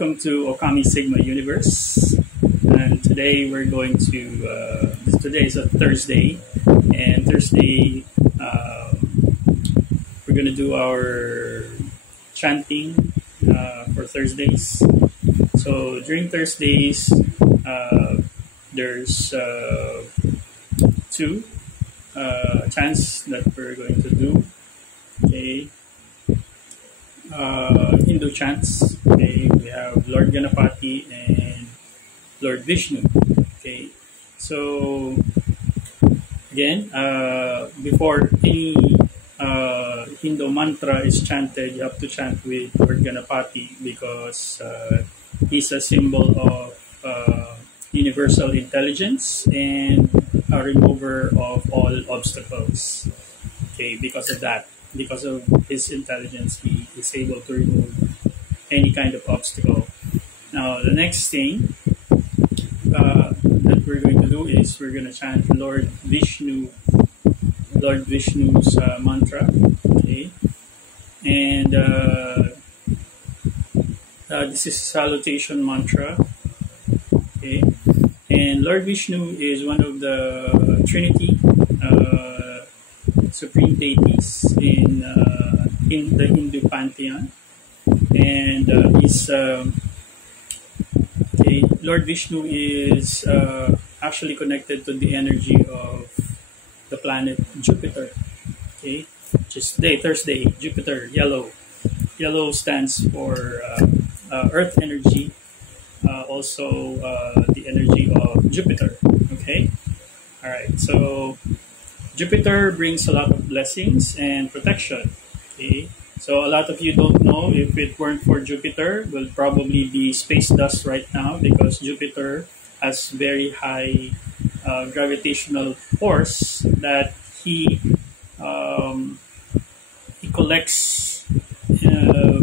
welcome to ôKAMI Sigma Universe. And today we're going to, today is a Thursday, and Thursday we're going to do our chanting for Thursdays. So during Thursdays, there's two chants that we're going to do. Okay. Hindu chants. Okay, we have Lord Ganapati and Lord Vishnu. Okay, so again, before any Hindu mantra is chanted, you have to chant with Lord Ganapati because he's a symbol of universal intelligence and a remover of all obstacles. Okay, because of that. Because of his intelligence, he is able to remove any kind of obstacle. Now, the next thing that we're going to do is we're going to chant Lord Vishnu's mantra. Okay, and this is salutation mantra. Okay, and Lord Vishnu is one of the Trinity. Supreme deities in the Hindu pantheon, and he's okay. Lord Vishnu is actually connected to the energy of the planet Jupiter. Okay, just today, Thursday, Jupiter, yellow. Yellow stands for Earth energy, also the energy of Jupiter. Okay, all right, so Jupiter brings a lot of blessings and protection. Okay, so a lot of you don't know, if it weren't for Jupiter, will probably be space dust right now because Jupiter has very high gravitational force that he collects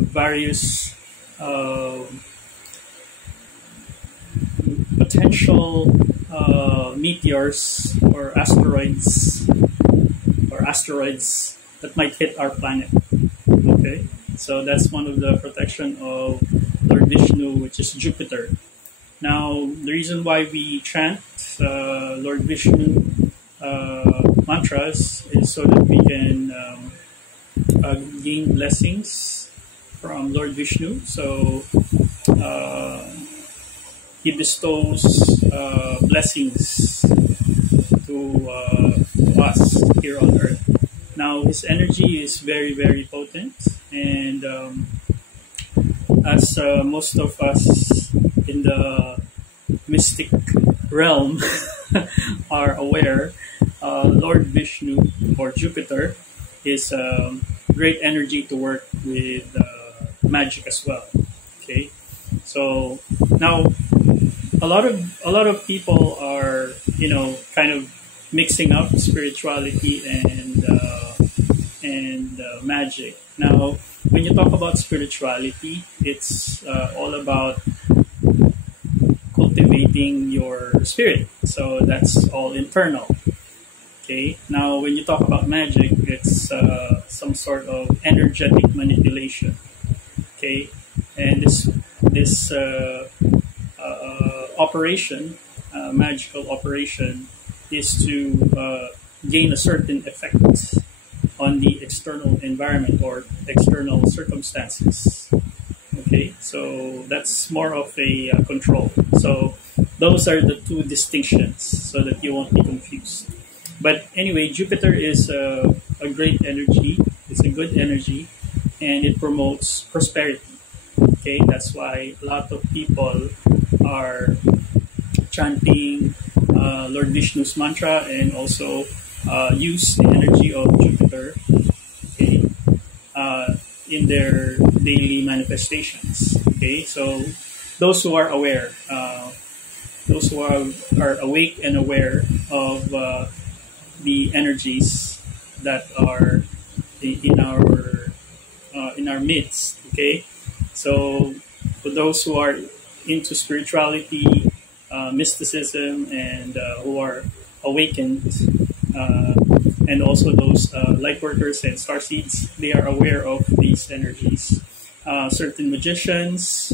various potential meteors or asteroids that might hit our planet. Okay, so that's one of the protection of Lord Vishnu, which is Jupiter. Now, the reason why we chant Lord Vishnu mantras is so that we can gain blessings from Lord Vishnu. So he bestows blessings to us here on earth. Now, his energy is very, very potent, and as most of us in the mystic realm are aware, Lord Vishnu or Jupiter is great energy to work with magic as well. Okay, so now a lot of people are kind of mixing up spirituality and magic. Now, when you talk about spirituality, it's all about cultivating your spirit. So that's all internal. Okay. Now, when you talk about magic, it's some sort of energetic manipulation. Okay, and this operation, magical operation, is to gain a certain effect on the external environment or external circumstances. Okay, so that's more of a control. So those are the two distinctions so that you won't be confused. But anyway, Jupiter is a great energy. It's a good energy, and it promotes prosperity. Okay, that's why a lot of people are chanting Lord Vishnu's mantra and also use the energy of Jupiter, okay, in their daily manifestations. Okay, so those who are aware, those who are awake and aware of the energies that are in our midst. Okay, so for those who are into spirituality, mysticism, and who are awakened, and also those light workers and starseeds, they are aware of these energies. Certain magicians,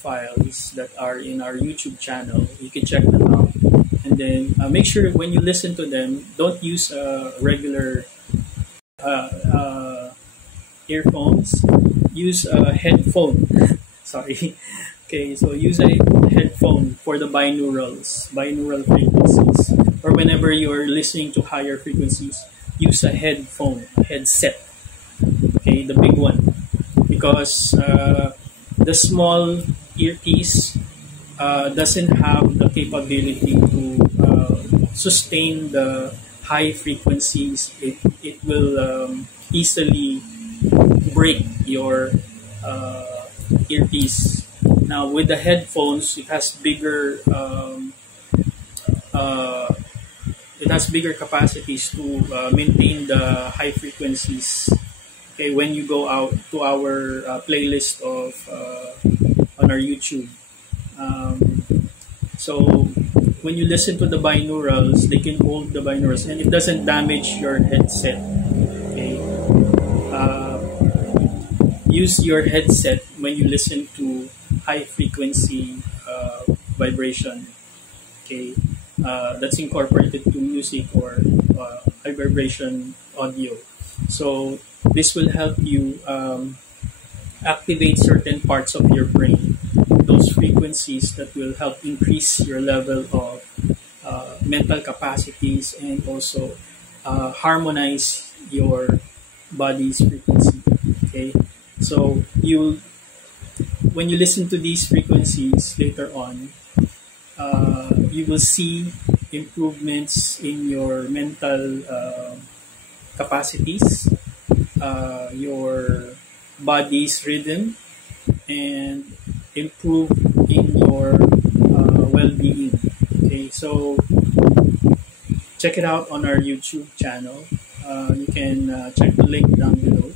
files that are in our YouTube channel. You can check them out. And then make sure when you listen to them, don't use regular earphones. Use a headphone. Sorry. Okay, so use a headphone for the binaural frequencies. Or whenever you're listening to higher frequencies, use a headphone, a headset. Okay, the big one. Because the small earpiece doesn't have the capability to sustain the high frequencies. It will easily break your earpiece. Now with the headphones, it has bigger capacities to maintain the high frequencies. Okay, when you go out to our playlist of on our YouTube. So when you listen to the binaurals, they can hold the binaurals and it doesn't damage your headset. Okay. Use your headset when you listen to high frequency vibration. Okay. That's incorporated to music or high vibration audio. So this will help you activate certain parts of your brain, those frequencies that will help increase your level of mental capacities and also harmonize your body's frequency. Okay, so when you listen to these frequencies later on, you will see improvements in your mental capacities, your body's rhythm, and improve in your well-being. Okay, so check it out on our YouTube channel. You can check the link down below.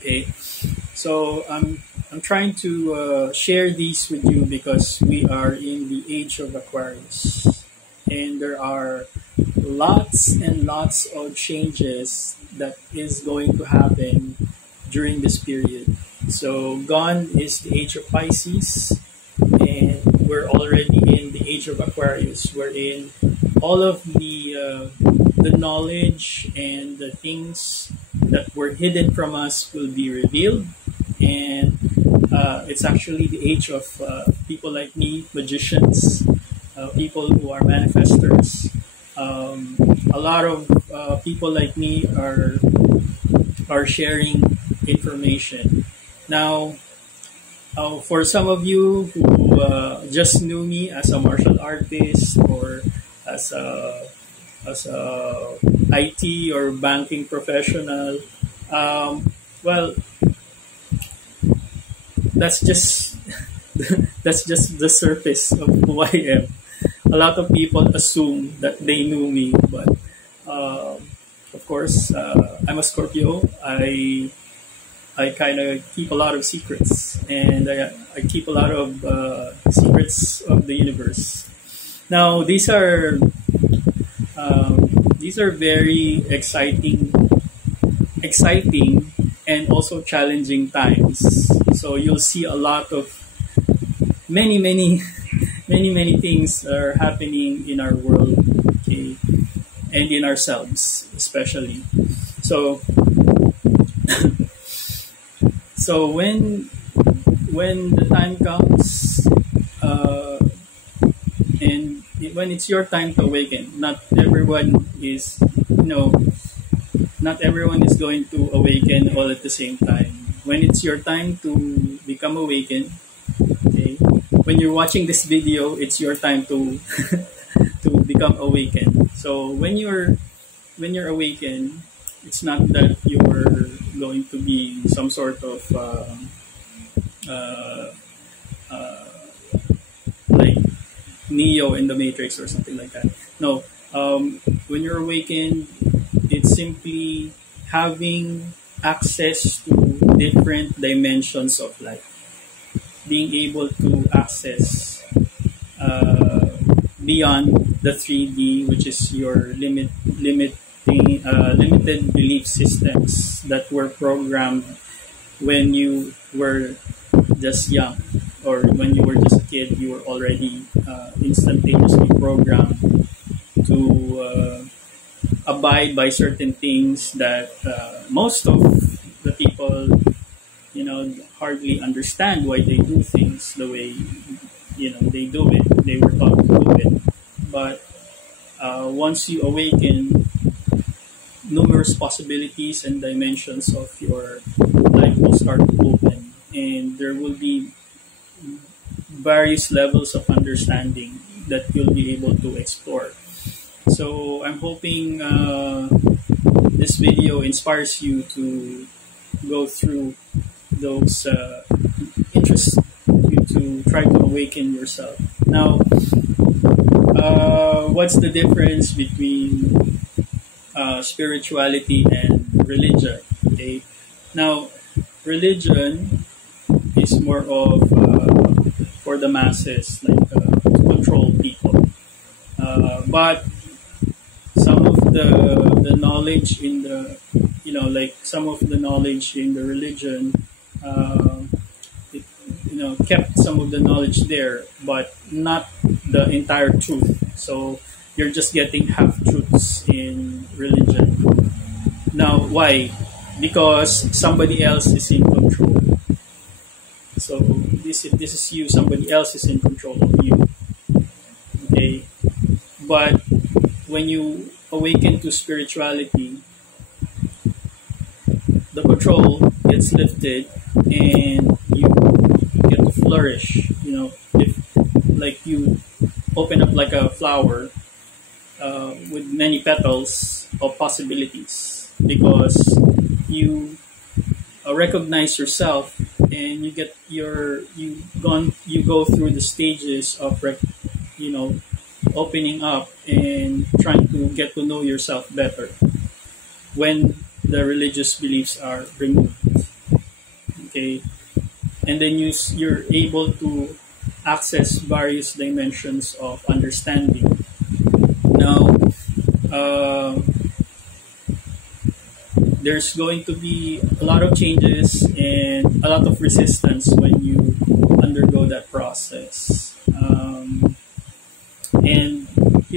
Okay, so I'm trying to share these with you because we are in the age of Aquarius, and there are lots and lots of changes that is going to happen during this period. So gone is the age of Pisces, and we're already in the age of Aquarius, wherein all of the knowledge and the things that were hidden from us will be revealed, and it's actually the age of people like me, magicians, people who are manifestors. A lot of people like me are sharing information. Now, for some of you who just knew me as a martial artist or as a IT or banking professional, well, that's just that's just the surface of who I am. A lot of people assume that they knew me, but of course, I'm a Scorpio. I kind of keep a lot of secrets, and I keep a lot of secrets of the universe. Now, these are very exciting and also challenging times. So you'll see a lot of many things are happening in our world, okay, and in ourselves especially. So so when the time comes, and when it's your time to awaken, not everyone is going to awaken all at the same time. When it's your time to become awakened, okay, when you're watching this video, it's your time to to become awakened. So when you're awakened, it's not that you're going to be some sort of like Neo in the Matrix or something like that. No, when you're awakened, it's simply having access to different dimensions of life, being able to access beyond the 3D, which is your limited belief systems that were programmed when you were just young or when you were just a kid, you were already instantaneously programmed to abide by certain things that most of the people, hardly understand why they do things the way they do it. They were taught to do it, but once you awaken, numerous possibilities and dimensions of your life will start to open, and there will be various levels of understanding that you'll be able to explore. So I'm hoping this video inspires you to go through those interests, you to try to awaken yourself. Now, what's the difference between spirituality and religion? Okay, now religion is more of for the masses, like to control people. But some of the knowledge in the like some of the knowledge in the religion, it, kept some of the knowledge there, but not the entire truth. So you're just getting half truths in religion. Now, why? Because somebody else is in control. So this is you. Somebody else is in control of you. Okay, but when you awaken to spirituality, the control gets lifted, and you get to flourish. If like you open up like a flower with many petals of possibilities, because you recognize yourself, and you get you go through the stages of opening up and trying to get to know yourself better when the religious beliefs are removed. Okay, and then you're able to access various dimensions of understanding. Now, there's going to be a lot of changes and a lot of resistance when you undergo that process. And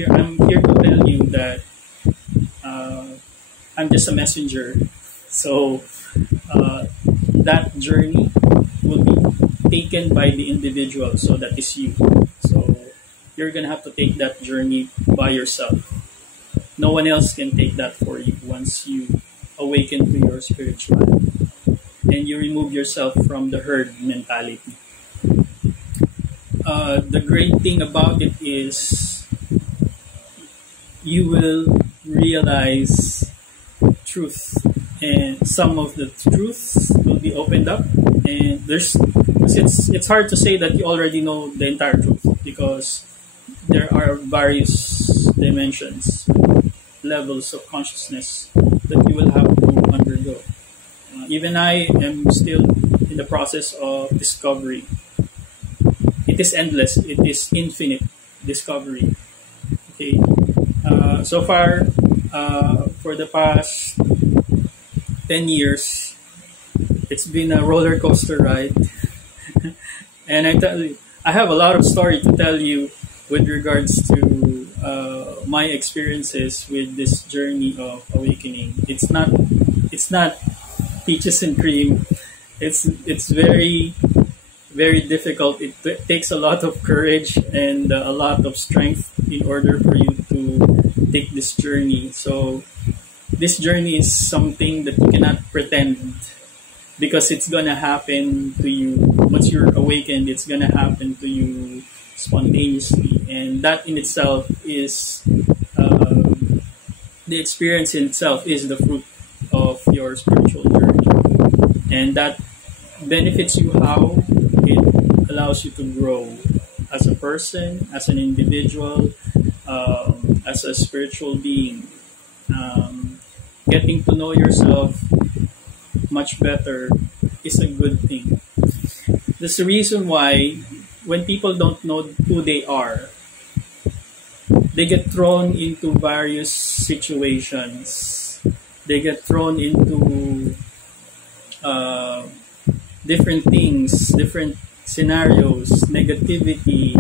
I'm here to tell you that I'm just a messenger. So that journey will be taken by the individual. So that is you. So you're gonna have to take that journey by yourself. No one else can take that for you once you awaken to your spirituality and you remove yourself from the herd mentality. The great thing about it is you will realize truth, and some of the truths will be opened up, and it's hard to say that you already know the entire truth, because there are various dimensions, levels of consciousness that you will have to undergo. Even I am still in the process of discovery. It is endless. It is infinite discovery. Okay. So far, for the past 10 years, it's been a roller coaster ride. And I have a lot of story to tell you with regards to my experiences with this journey of awakening. It's not peaches and cream. It's very, very difficult. It takes a lot of courage and a lot of strength in order for you to take this journey. So this journey is something that you cannot pretend, because it's gonna happen to you once you're awakened. It's gonna happen to you spontaneously, and that in itself is the experience in itself is the fruit of your spiritual journey, and that benefits you. How it allows you to grow as a person, as an individual, as a spiritual being. Getting to know yourself much better is a good thing. That's the reason why when people don't know who they are, they get thrown into various situations. They get thrown into different things, different scenarios, negativity,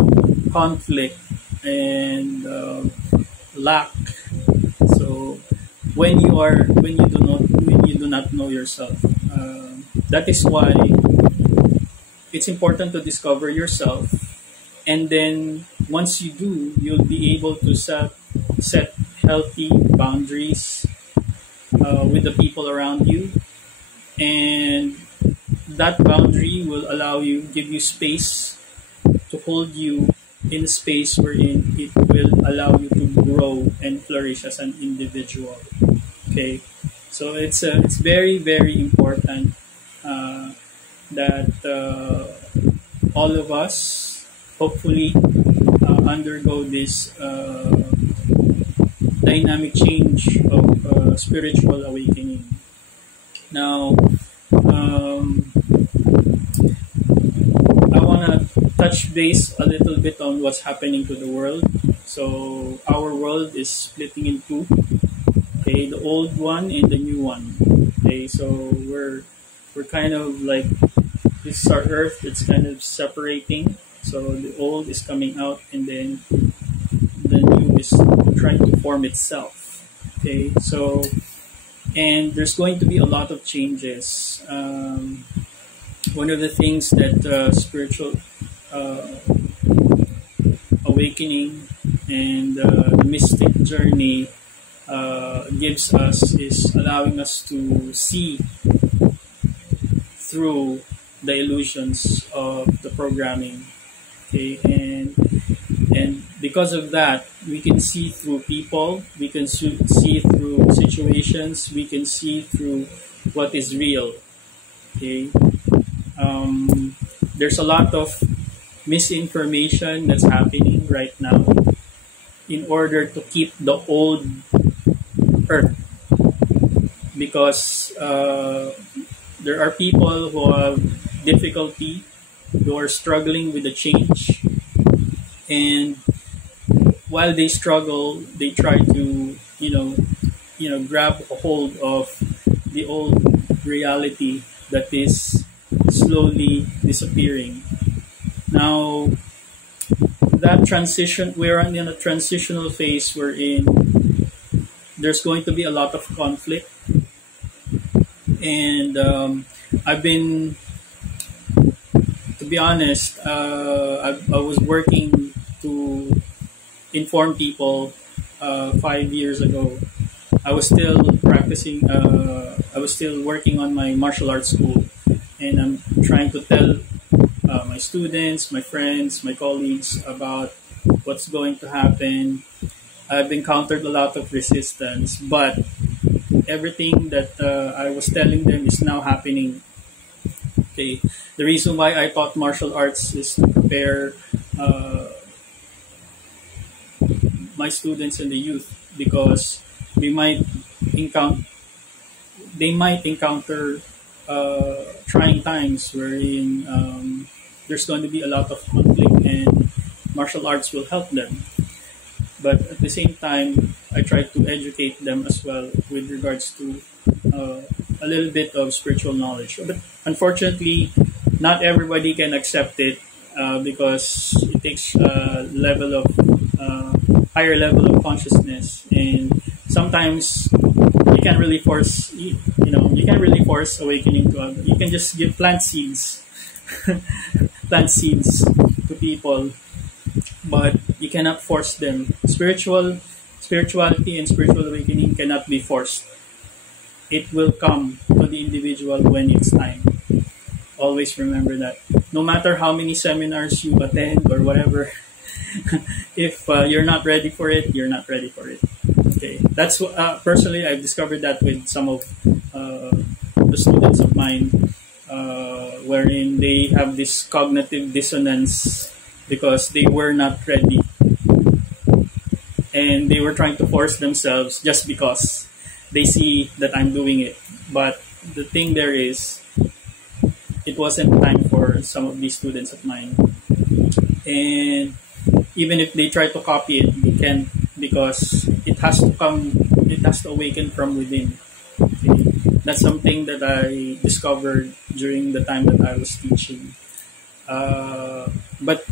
conflict, and lack. So when you do not know yourself, that is why it's important to discover yourself, and then once you do, you'll be able to set healthy boundaries with the people around you, and that boundary will allow you, give you space to hold you in a space wherein it will allow you to grow and flourish as an individual. Okay, so it's very very important that all of us hopefully undergo this dynamic change of spiritual awakening. Now, I want to touch base a little bit on what's happening to the world. So our world is splitting in two. Okay, the old one and the new one. Okay, so we're kind of like, this is our Earth. It's kind of separating. So the old is coming out, and then the new is trying to form itself. Okay, so and there's going to be a lot of changes. One of the things that spiritual awakening and the mystic journey gives us is allowing us to see through the illusions of the programming. Okay, and because of that, we can see through people, we can see through situations, we can see through what is real. Okay, there's a lot of misinformation that's happening right now in order to keep the old Earth, because there are people who have difficulty, who are struggling with the change, and while they struggle, they try to grab a hold of the old reality that is slowly disappearing. Now, that transition, we're in a transitional phase wherein there's going to be a lot of conflict, and I've been, to be honest, I was working to inform people 5 years ago. I was still practicing, I was still working on my martial arts school, and I'm trying to tell my students, my friends, my colleagues about what's going to happen. I've encountered a lot of resistance, but everything that I was telling them is now happening. Okay, the reason why I taught martial arts is to prepare my students and the youth, because they might encounter trying times wherein there's going to be a lot of conflict, and martial arts will help them. But at the same time, I try to educate them as well with regards to a little bit of spiritual knowledge. But unfortunately, not everybody can accept it because it takes a level of higher level of consciousness, and sometimes you can't really force you can't really force awakening to others. You can just plant seeds, plant seeds to people, but you cannot force them. Spirituality and spiritual awakening cannot be forced. It will come to the individual when it's time. Always remember that. No matter how many seminars you attend or whatever, if you're not ready for it, you're not ready for it. Okay, that's personally I've discovered that with some of the students of mine, wherein they have this cognitive dissonance because they were not ready, and they were trying to force themselves just because they see that I'm doing it. But the thing there is, it wasn't time for some of these students of mine, and even if they try to copy it, they can't, because it has to awaken from within. Okay? That's something that I discovered during the time that I was teaching. But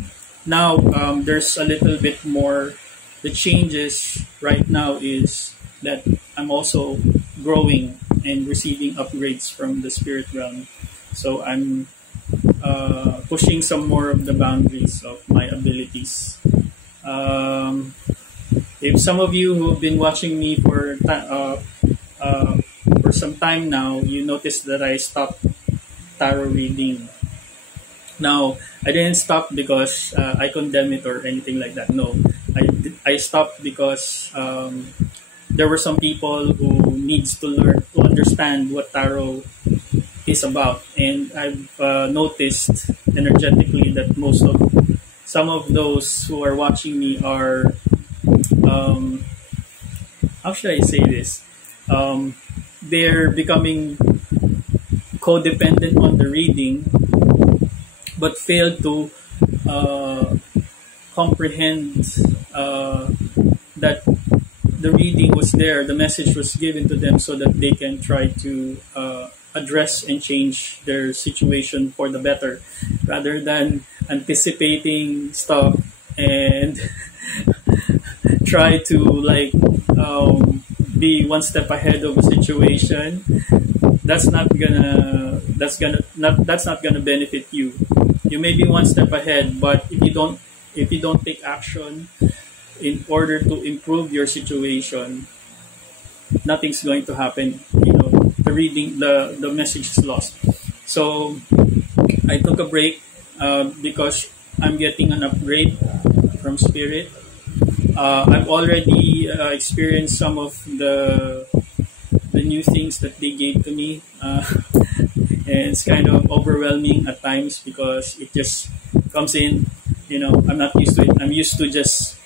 now there's a little bit more. The changes right now is that I'm also growing and receiving upgrades from the spirit realm. So I'm pushing some more of the boundaries of my abilities. Um, if some of you who have been watching me for some time now, you notice that I stopped tarot reading. Now, I didn't stop because I condemn it or anything like that. No, I stopped because there were some people who needs to learn to understand what tarot is about, and I've noticed energetically that some of those who are watching me are um, how should I say this? They're becoming codependent on the reading, but fail to uh, comprehend that the reading was there, the message was given to them so that they can try to address and change their situation for the better, rather than anticipating stuff and try to like be one step ahead of a situation. That's not gonna benefit you. You may be one step ahead, but if you don't take action in order to improve your situation, nothing's going to happen. You know, the message is lost. So I took a break because I'm getting an upgrade from spirit. I've already experienced some of the new things that they gave to me, and it's kind of overwhelming at times because it just comes in. You know, I'm not used to it. I'm used to just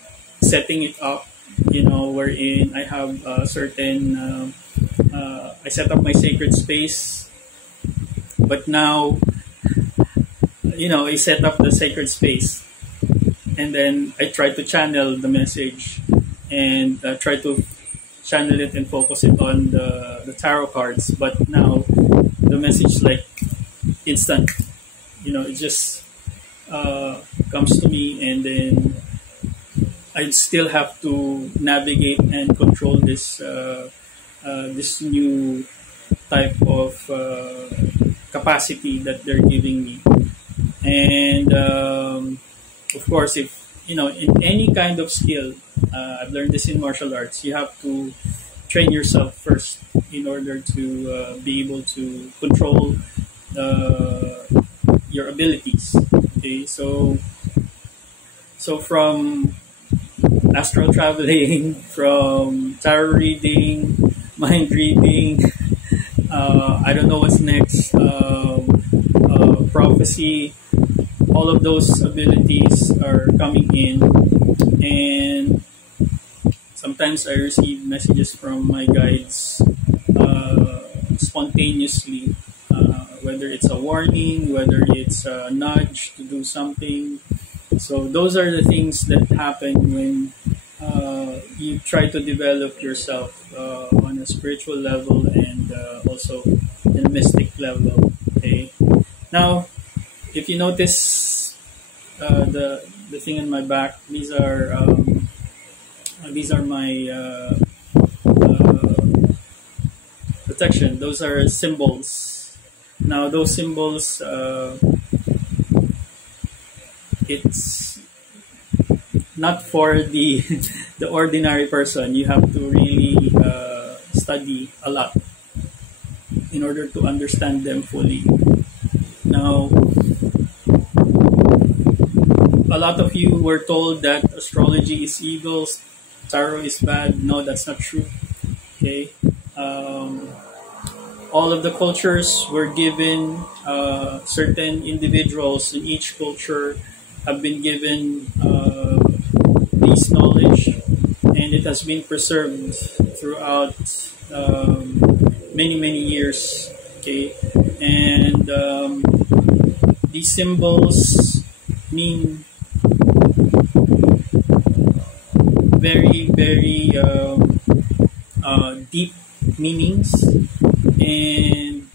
setting it up. You know, wherein I have a certain. I set up my sacred space, but now, you know, I set up the sacred space, and then I try to channel the message and try to channel it and focus it on the tarot cards. But now the message like instant, you know, it just comes to me, and then I still have to navigate and control this new type of capacity that they're giving me. And of course, if you know, in any kind of skill, I've learned this in martial arts, you have to train yourself first in order to be able to control your abilities. Okay, so from astral traveling, from tarot reading, mind reading, I don't know what's next, prophecy, all of those abilities are coming in, and sometimes I receive messages from my guides spontaneously, whether it's a warning, whether it's a nudge to do something. So those are the things that happen when you try to develop yourself on a spiritual level and also in a mystic level. Okay. Now, if you notice the thing in my back, these are my protection. Those are symbols. Now, those symbols, it's not for the the ordinary person. You have to really study a lot in order to understand them fully. Now, a lot of you were told that astrology is evil, tarot is bad. No, that's not true. Okay, all of the cultures were given certain individuals in each culture have been given this knowledge, and it has been preserved throughout many years. Okay, and these symbols mean very deep meanings, and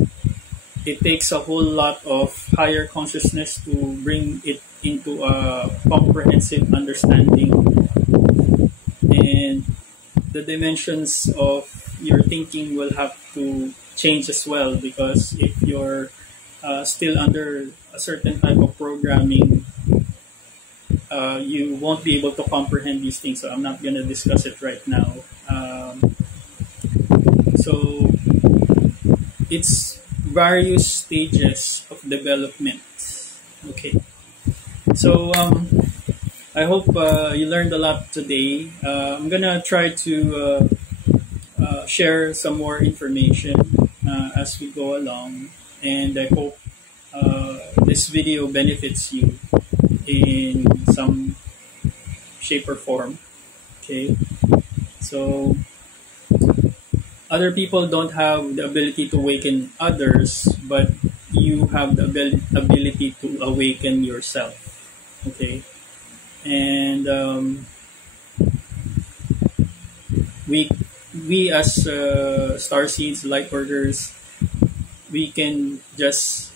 it takes a whole lot of higher consciousness to bring it into a comprehensive understanding, and the dimensions of your thinking will have to change as well, because if you're still under a certain type of programming, you won't be able to comprehend these things. So I'm not going to discuss it right now. So it's various stages of development. Okay. So I hope you learned a lot today. I'm gonna try to share some more information as we go along, and I hope this video benefits you in some shape or form. Okay, so other people don't have the ability to awaken others, but you have the ability to awaken yourself. Okay, and we as star seeds, light workers, we can just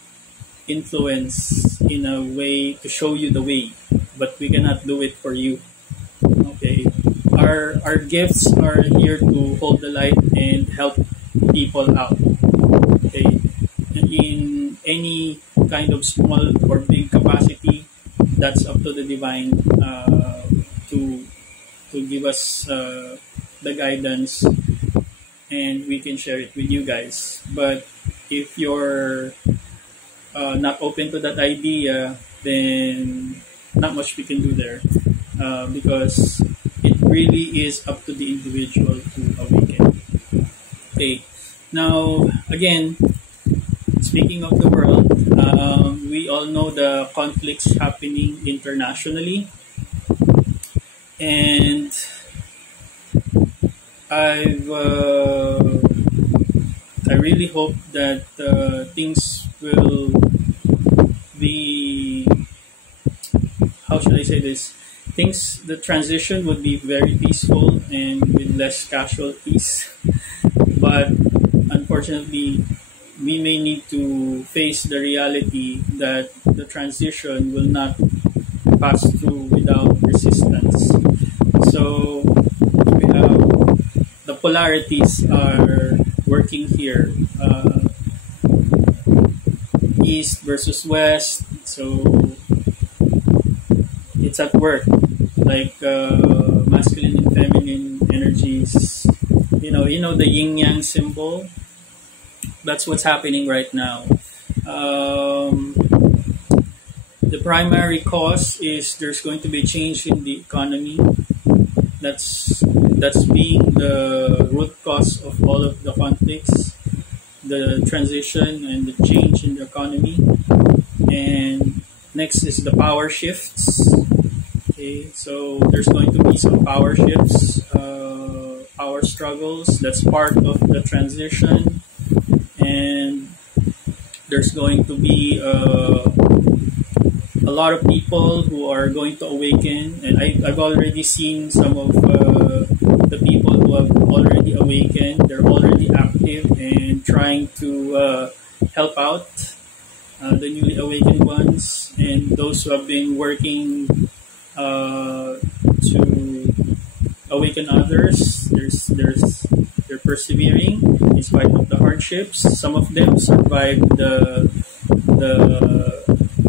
influence in a way to show you the way, but we cannot do it for you. Okay, our gifts are here to hold the light and help people out. Okay, in any kind of small or big capacity, that's up to the divine to give us the guidance, and we can share it with you guys. But if you're not open to that idea, then not much we can do there, because it really is up to the individual to awaken. Okay, now again, speaking of the world, we all know the conflicts happening internationally, and I really hope that things will be, how should I say this? The transition would be very peaceful and with less casualties. But unfortunately, we may need to face the reality that the transition will not pass through without resistance. So we have the polarities are working here, east versus west. So it's at work, like masculine and feminine energies. You know the yin yang symbol. That's what's happening right now. The primary cause is there's going to be a change in the economy. That's being the root cause of all of the conflicts, the transition and the change in the economy. And next is the power shifts. Okay, so there's going to be some power shifts, power struggles. That's part of the transition. And there's going to be a lot of people who are going to awaken, and I've already seen some of the people who have already awakened. They're already active and trying to help out the newly awakened ones, and those who have been working to awaken others. They're persevering in spite of the hardships. Some of them survived the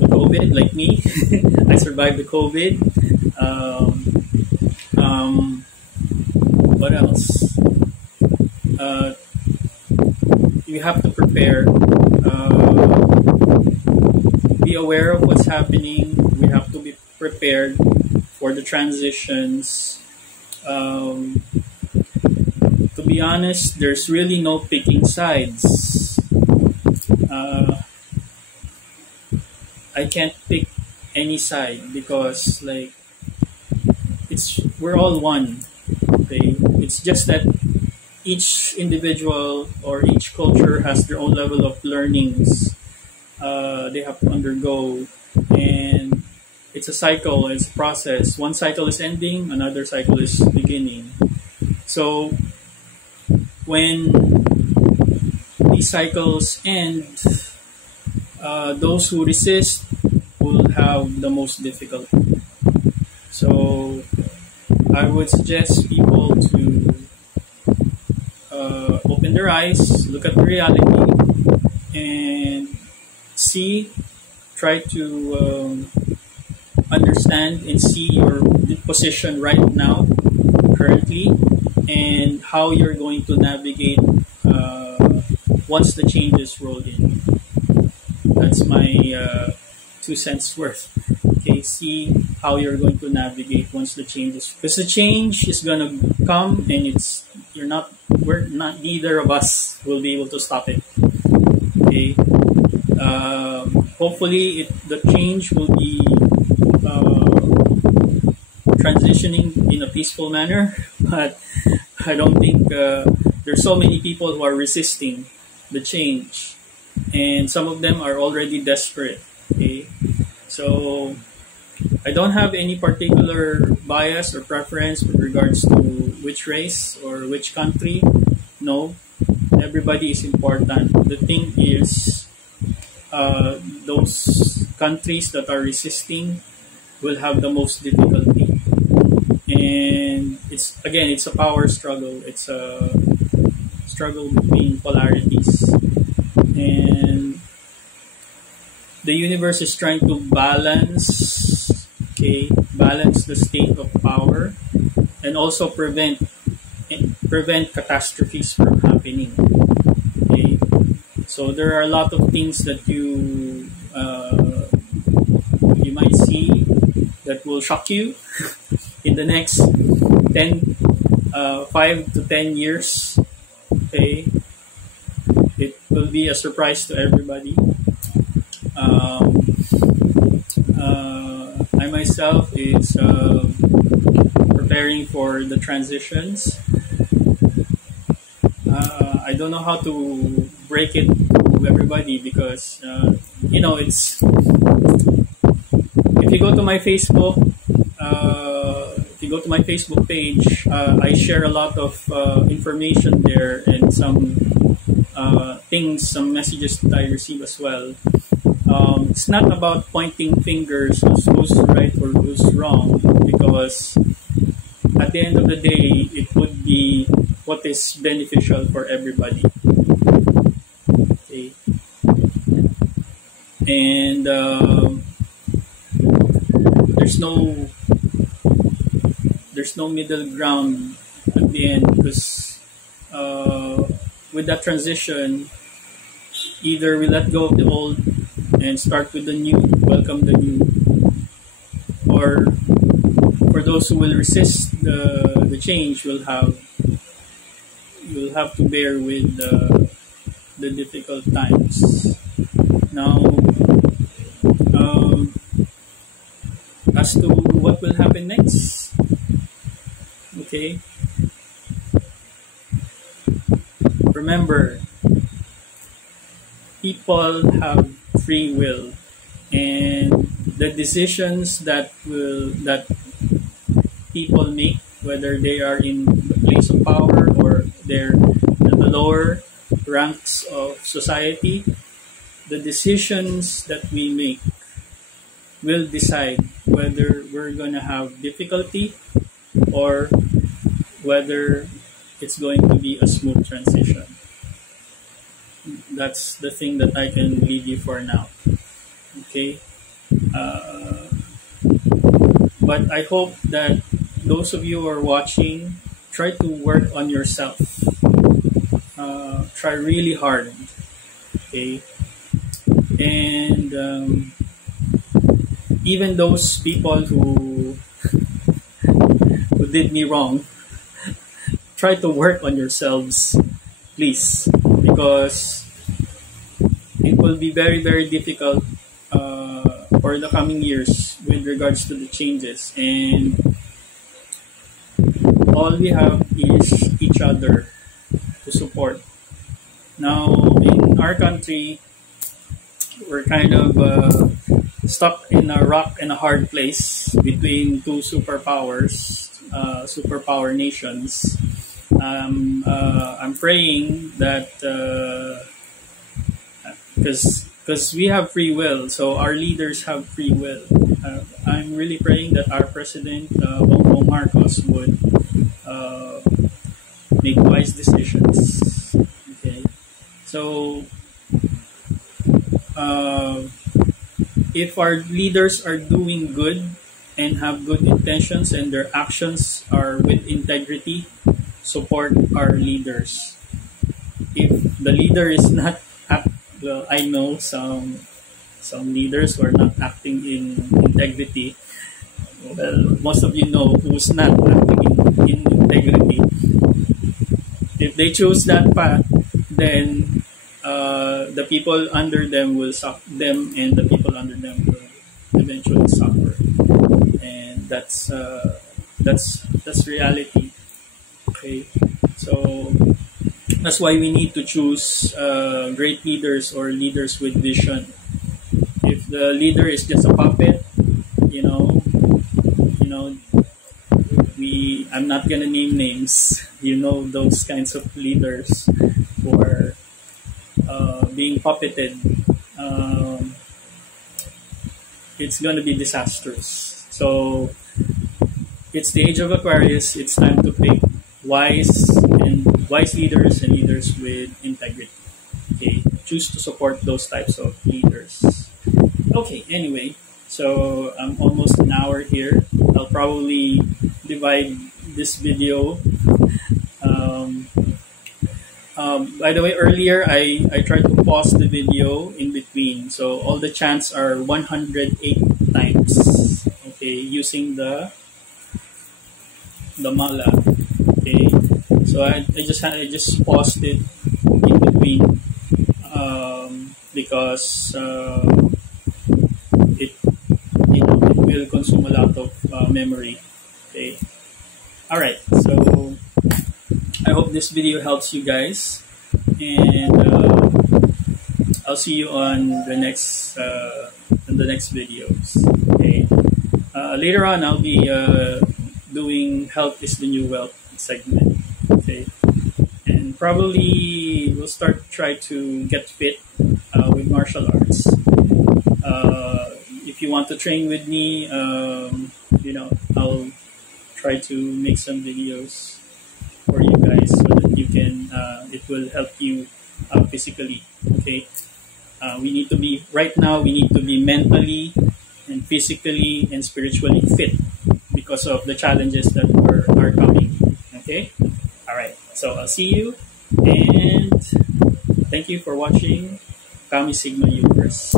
COVID, like me. I survived the COVID. What else? You have to prepare. Be aware of what's happening. We have to be prepared for the transitions. To be honest, there's really no picking sides. I can't pick any side because we're all one. Okay, it's just that each individual or each culture has their own level of learnings they have to undergo, and it's a cycle, it's a process. One cycle is ending, another cycle is beginning. So when these cycles end, those who resist will have the most difficulty. So I would suggest people to open their eyes, look at the reality, and see, try to understand and see your position right now, currently, and how you're going to navigate once the changes roll in. That's my 2 cents worth. Okay, see how you're going to navigate once the changes, because the change is gonna come, and we're not, neither of us will be able to stop it. Okay, hopefully the change will be transitioning in a peaceful manner, but I don't think there's so many people who are resisting the change, and some of them are already desperate. Okay, so I don't have any particular bias or preference with regards to which race or which country. No, everybody is important. The thing is, those countries that are resisting will have the most difficulty. And it's a power struggle. It's a struggle between polarities. And the universe is trying to balance the state of power, and also prevent catastrophes from happening. Okay, so there are a lot of things that you might see that will shock you in the next 5 to 10 years. Okay, it will be a surprise to everybody. I myself is preparing for the transitions. I don't know how to break it to everybody, because it's, if you go to my Facebook, page, I share a lot of information there, and some some messages that I receive as well. It's not about pointing fingers who's right or who's wrong, because at the end of the day, it would be what is beneficial for everybody. Okay. And there's no middle ground at the end, because with that transition, either we let go of the old and start with the new, welcome the new, or for those who will resist the change, you'll have to bear with the difficult times. Now, as to what will happen next, okay, remember, people have free will, and the decisions that people make, whether they are in the place of power or they're at the lower ranks of society, the decisions that we make will decide whether we're going to have difficulty or whether it's going to be a smooth transition. That's the thing that I can leave you for now. Okay? But I hope that those of you who are watching, try to work on yourself. Try really hard. Okay? And even those people who did me wrong, try to work on yourselves, please, because it will be very, very difficult for the coming years with regards to the changes, and all we have is each other to support. Now, in our country, we're kind of stuck in a rock and a hard place between two superpower nations. I'm praying that, because because we have free will, so our leaders have free will. I'm really praying that our president, Bongbong Marcos, would make wise decisions. Okay, so if our leaders are doing good and have good intentions and their actions are with integrity, support our leaders. If the leader is not well, I know some leaders who are not acting in integrity. Well, most of you know who's not acting in integrity. If they choose that path, then the people under them will suffer. Them and the people under them will eventually suffer, and that's reality. Okay, so that's why we need to choose great leaders or leaders with vision. If the leader is just a puppet, you know, I'm not gonna name names. You know those kinds of leaders who are being puppeted. It's gonna be disastrous. So it's the age of Aquarius. It's time to pick wise leaders and leaders with integrity. Okay, choose to support those types of leaders. Okay, anyway, so I'm almost an hour here. I'll probably divide this video. By the way, earlier I tried to pause the video in between, so all the chants are 108 times. Okay, using the mala. Okay, so I just paused it in between because it will consume a lot of memory. Okay, all right. So I hope this video helps you guys, and I'll see you on the next videos. Okay, later on I'll be doing health is the new wealth segment. Okay, and probably we'll try to get fit with martial arts. If you want to train with me, I'll try to make some videos for you guys so that you can it will help you physically. Okay, we need to be mentally and physically and spiritually fit because of the challenges that are coming. Okay, all right, so I'll see you, and thank you for watching ôKAMI Sigma Universe.